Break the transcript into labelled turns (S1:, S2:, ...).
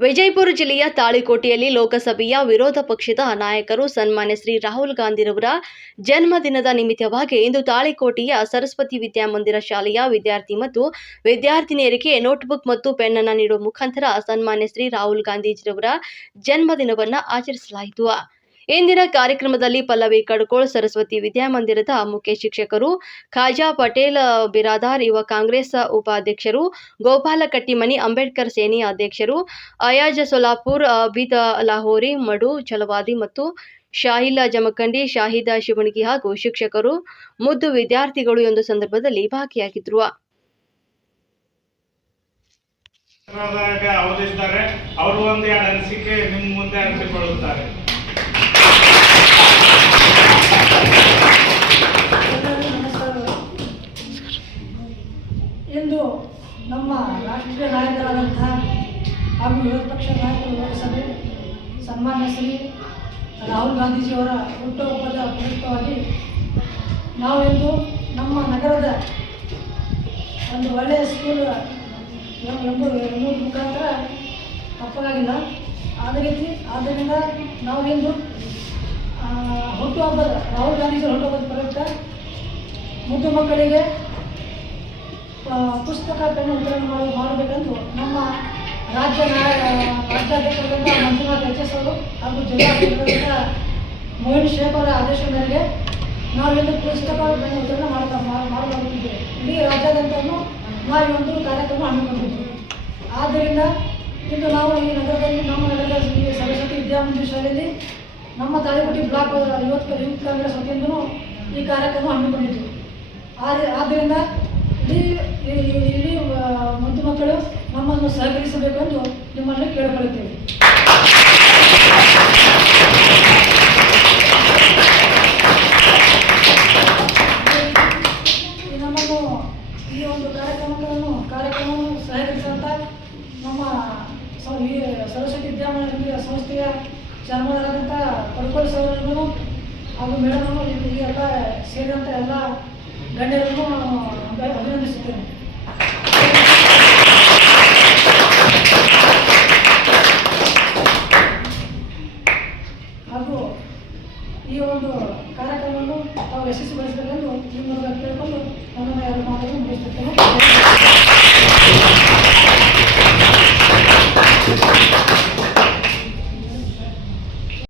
S1: ವಿಜಯಪುರ ಜಿಲ್ಲೆಯ ತಾಳಿಕೋಟೆಯಲ್ಲಿ ಲೋಕಸಭೆಯ ವಿರೋಧ ಪಕ್ಷದ ನಾಯಕರು ಸನ್ಮಾನ್ಯ ಶ್ರೀ ರಾಹುಲ್ ಗಾಂಧಿರವರ ಜನ್ಮದಿನದ ನಿಮಿತ್ತವಾಗಿ ಇಂದು ತಾಳಿಕೋಟೆಯ ಸರಸ್ವತಿ ವಿದ್ಯಾಮಂದಿರ ಶಾಲೆಯ ವಿದ್ಯಾರ್ಥಿ ಮತ್ತು ವಿದ್ಯಾರ್ಥಿನಿಯರಿಗೆ ನೋಟ್ಬುಕ್ ಮತ್ತು ಪೆನ್ ಅನ್ನು ನೀಡುವ ಮುಖಾಂತರ ಸನ್ಮಾನ್ಯ ಶ್ರೀ ರಾಹುಲ್ ಗಾಂಧೀಜಿರವರ ಜನ್ಮದಿನವನ್ನು ಆಚರಿಸಲಾಯಿತು. ಇಂದಿನ ಕಾರ್ಯಕ್ರಮದಲ್ಲಿ ಪಲ್ಲವಿ ಕಡ್ಕೋಳ್, ಸರಸ್ವತಿ ವಿದ್ಯಾಮಂದಿರದ ಮುಖ್ಯ ಶಿಕ್ಷಕರು, ಖಾಜಾ ಪಟೇಲ್, ಬಿರಾದಾರ್ ಯುವ ಕಾಂಗ್ರೆಸ್ ಉಪಾಧ್ಯಕ್ಷರು ಗೋಪಾಲ ಕಟ್ಟಿಮನಿ ಅಂಬೇಡ್ಕರ್ ಸೇನೆ ಅಧ್ಯಕ್ಷರು, ಅಯಾಜ ಸೊಲಾಪುರ್ ಅಬಿದ್ ಲಾಹೋರಿ, ಮಡು ಛಲವಾದಿ ಮತ್ತು ಶಾಹಿಲಾ ಜಮಖಂಡಿ, ಶಾಹಿದ ಶಿವಣಗಿ ಹಾಗೂ ಶಿಕ್ಷಕರು, ಮುದ್ದು ವಿದ್ಯಾರ್ಥಿಗಳು ಎಂದು ಸಂದರ್ಭದಲ್ಲಿ
S2: ಭಾಗಿಯಾಗಿದ್ರು. ಅವರು ಒಂದು ಎರಡು ಅನಿಸಿಕೆ ನಿಮ್ಮ ಮುಂದೆ ಹಂಚಿಕೊಳ್ಳುತ್ತಾರೆ.
S3: ಇಂದು ನಮ್ಮ ರಾಷ್ಟ್ರೀಯ ನಾಯಕರಾದಂತಹ ಹಾಗೂ ವಿರೋಧ ಪಕ್ಷ ನಾಯಕರು ಲೋಕಸಭೆ ಸನ್ಮಾನ್ಯ ಶ್ರೀ ರಾಹುಲ್ ಗಾಂಧೀಜಿಯವರ ಹುಟ್ಟುಹಬ್ಬದ ಪ್ರಯುಕ್ತವಾಗಿ ನಾವೆಂದು ನಮ್ಮ ನಗರದ ಒಂದು ಒಳ್ಳೆಯ ಸ್ಕೂಲ್ ಎಂಬುದು ಮುಖಾಂತರ ತಪ್ಪಾಗಿಲ್ಲ ಅದೇ ರೀತಿ, ಆದ್ದರಿಂದ ನಾವಿಂದು ಹುಟ್ಟುಹಬ್ಬದ, ರಾಹುಲ್ ಗಾಂಧೀಜಿಯವರ ಹುಟ್ಟುಹಬ್ಬದ ಪ್ರಯುಕ್ತ ಮುದ್ದು ಮಕ್ಕಳಿಗೆ ಪುಸ್ತಕ ಪೆನ್ನು ವಿತರಣೆ ಮಾಡಿ ಮಾಡಬೇಕೆಂದು ನಮ್ಮ ರಾಜ್ಯ ನಾಯ ರಾಜ್ಯಾಧ್ಯಕ್ಷರಾದಂಥ ಮಂಜುನಾಥ್ ಎಚ್ ಎಸ್ ಅವರು ಹಾಗೂ ಜಿಲ್ಲಾಧಿಕಾರಿಗಳ ಮೋಹನ್ ಶೇಖ್ ಆದೇಶ ಮೇರೆಗೆ ನಾವಿಂದು ಪುಸ್ತಕ ಪೆನ್ನು ವಿತರಣೆ ಮಾಡ್ತಾ ಮಾಡಲಾಗುತ್ತಿದ್ದೇವೆ ಇಡೀ ರಾಜ್ಯಾದ್ಯಂತನೂ ನಾವು ಕಾರ್ಯಕ್ರಮ ಹಮ್ಮಿಕೊಂಡಿದ್ದೆವು. ಆದ್ದರಿಂದ ಇಂದು ನಾವು ಈ ನಗರದಲ್ಲಿ, ನಮ್ಮ ನಗರದ ಸರಸ್ವತಿ ವಿದ್ಯಾಮಂದಿರ ಶಾಲೆಯಲ್ಲಿ ನಮ್ಮ ತಾಳಿಕೋಟೆ ಬ್ಲಾಕ್ ಯುವತ್ ಯೂತ್ ಕಾಂಗ್ರೆಸ್ ವತಿಯಿಂದಲೂ ಈ ಕಾರ್ಯಕ್ರಮ ಹಮ್ಮಿಕೊಂಡಿದ್ದೆವು. ಆದ- ಆದ್ದರಿಂದ ಇಡೀ ಇಲ್ಲಿ ಮುದ್ದು ಮಕ್ಕಳು ನಮ್ಮನ್ನು ಸಹಕರಿಸಬೇಕೆಂದು ನಿಮ್ಮಲ್ಲಿ ಕೇಳಿಕೊಳ್ಳುತ್ತೇವೆ. ನಮ್ಮನ್ನು, ಈ ಒಂದು ಕಾರ್ಯಕ್ರಮಗಳನ್ನು, ಕಾರ್ಯಕ್ರಮವನ್ನು ಸಹಕರಿಸಿದಂಥ ನಮ್ಮ ಈ ಸರಸ್ವತಿ ವಿದ್ಯಾಮಂದಿರ ಸಂಸ್ಥೆಯ ಚರ್ಮದರಾದಂಥ ಪಡ್ಕೋಲ್ ಸವರನ್ನು ಹಾಗೂ ಮೇಡಮ್ ಈ ಎಲ್ಲ ಸೇರಿದಂಥ ಎಲ್ಲ ಅಭಿ- ಅಭಿನಂದಿಸುತ್ತೇನೆ ಹಾಗೂ ಈ ಒಂದು ಕಾರ್ಯಕ್ರಮವನ್ನು ತಾವು ಯಶಸ್ವಿಗೊಳಿಸಬೇಕೆಂದು ನಿಮ್ಮನ್ನು ಕೇಳಿಕೊಂಡು ನನ್ನನ್ನು ಎರಡು ಮಾತನ್ನು ಮುಗಿಸುತ್ತೇನೆ